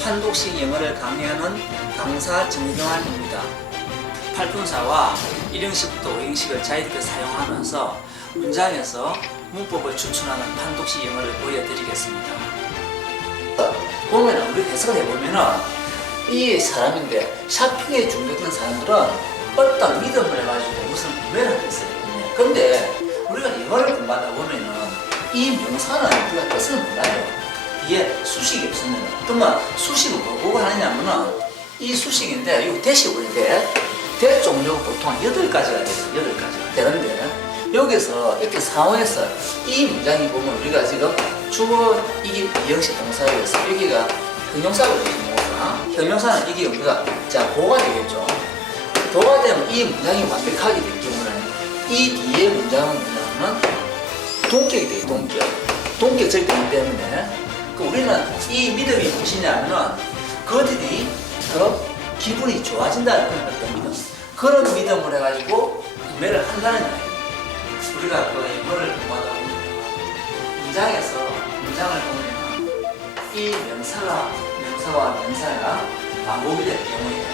판독식 영어를 강의하는 강사 정경환입니다. 팔분사와 1형식부터 5형식을 자유롭게 사용하면서 문장에서 문법을 추출하는 판독식 영어를 보여드리겠습니다. 보면 우리 해석을 해보면은 이 사람인데 샤핑에 중독된 사람들은 어떤 믿음을 해가지고 무슨 구매를 하겠어요. 근데 우리가 영어를 공부하다 보면은 이 명사는 우리가 뜻을 몰라요. 뒤에 수식이 없으면 그러면 수식을 뭐고 하느냐면은 이 수식인데 이거 대시 오는데 대 종류가 보통 한 여덟 가지가 돼요. 여덟 가지가 되는데 여기서 이렇게 상황에서 이 문장이 보면 우리가 지금 주어 이게 비형식 동사에서 여기가 형용사거든요. 형용사. 형용사는 이게 우리가 자 보가 되겠죠. 도가 되면 이 문장이 완벽하게 되기 때문에 이 뒤에 문장은 뭐냐면 동격이 돼요. 동격. 동격적이 되기 때문에 그 우리는 이 믿음이 무엇이냐면은 그들이 더 기분이 좋아진다는 그런 어떤 믿음. 그런 믿음을 해가지고 구매를 한다는 이야기예요. 우리가 그 이거를 공부하다 보면 문장에서 문장을 보면 이 명사가 명사와 명사가 반복이 될 경우에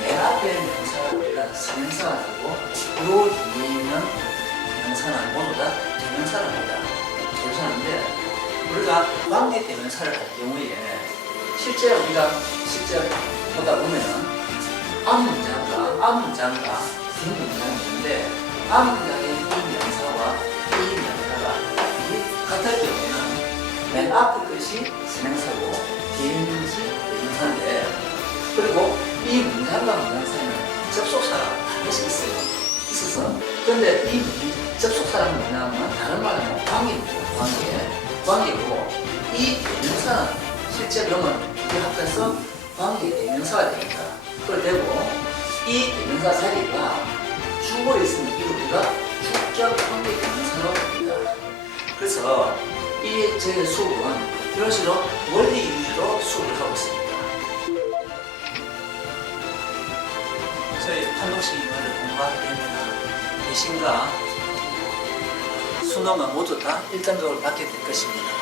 맨 앞에 명사가 우리가 선명사가 되고 요 뒤에 있는 명사는 모두 다. 우리가 관계 대명사를 할 경우에 실제 우리가 실제 보다 보면은 앞문장과 앞문장과 뒷문장이 있는데 앞문장의 이 명사와 이 명사가 이 같을 경우에는 맨 앞에 것이 선행사고 뒤에 있는 것이 대명사인데 그리고 이 문장과 문장 사이는 접속사가 반드시 있어요. 있어서 근데 이 접속사는 뭐냐면 다른 말로 하면 관계입니다. 관계. 관계고 이 대명사는 실제 그러면 두개 합해서 관계 대명사가 됩니다. 그걸 되고 이 대명사 자리가 주어에 있으면 이걸 우리가 주격 관계 대명사로 합니다. 그래서 이 제 수업은 이런 식으로 원리 위주로 수업을 하고 있습니다. 저희 판독식 영어를 공부하게 되면 대신과 수능은 모두 다 1등급을 받게 될 것입니다.